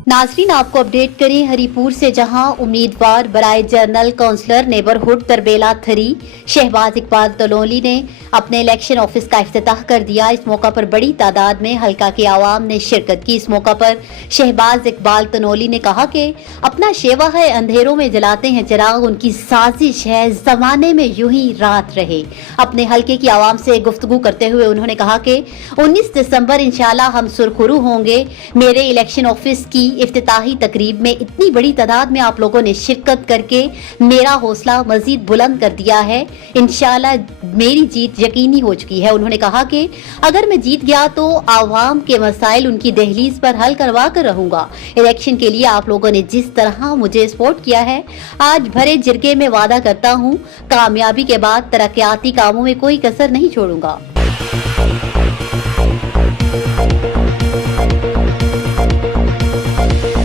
नाजरीन, आपको अपडेट करें हरीपुर से, जहां उम्मीदवार बराए जनरल काउंसलर नेबरहुड तरबेला थरी शहबाज इकबाल तनोली ने अपने इलेक्शन ऑफिस का इफ्तिताह कर दिया। इस मौका पर बड़ी तादाद में हल्का के आवाम ने शिरकत की। इस मौका पर शहबाज इकबाल तनोली ने कहा कि अपना शेवा है अंधेरों में जलाते हैं चिराग, उनकी साजिश है जमाने में यूं ही रात रहे। अपने हल्के की आवाम से गुफ्तगू करते हुए उन्होंने कहा कि 19 दिसंबर इंशाल्लाह हम सुरखरू होंगे। मेरे इलेक्शन ऑफिस की इफ्तिताही तकरीब में इतनी बड़ी तादाद में आप लोगों ने शिरकत करके मेरा हौसला मजीद बुलंद कर दिया है। इंशाल्लाह मेरी जीत यकीनी हो चुकी है। उन्होंने कहा कि अगर मैं जीत गया तो आवाम के मसाइल उनकी दहलीज पर हल करवा कर रहूंगा। इलेक्शन के लिए आप लोगों ने जिस तरह मुझे सपोर्ट किया है, आज भरे जिरगे में वादा करता हूँ कामयाबी के बाद तरक्याती कामों में कोई कसर नहीं छोड़ूंगा।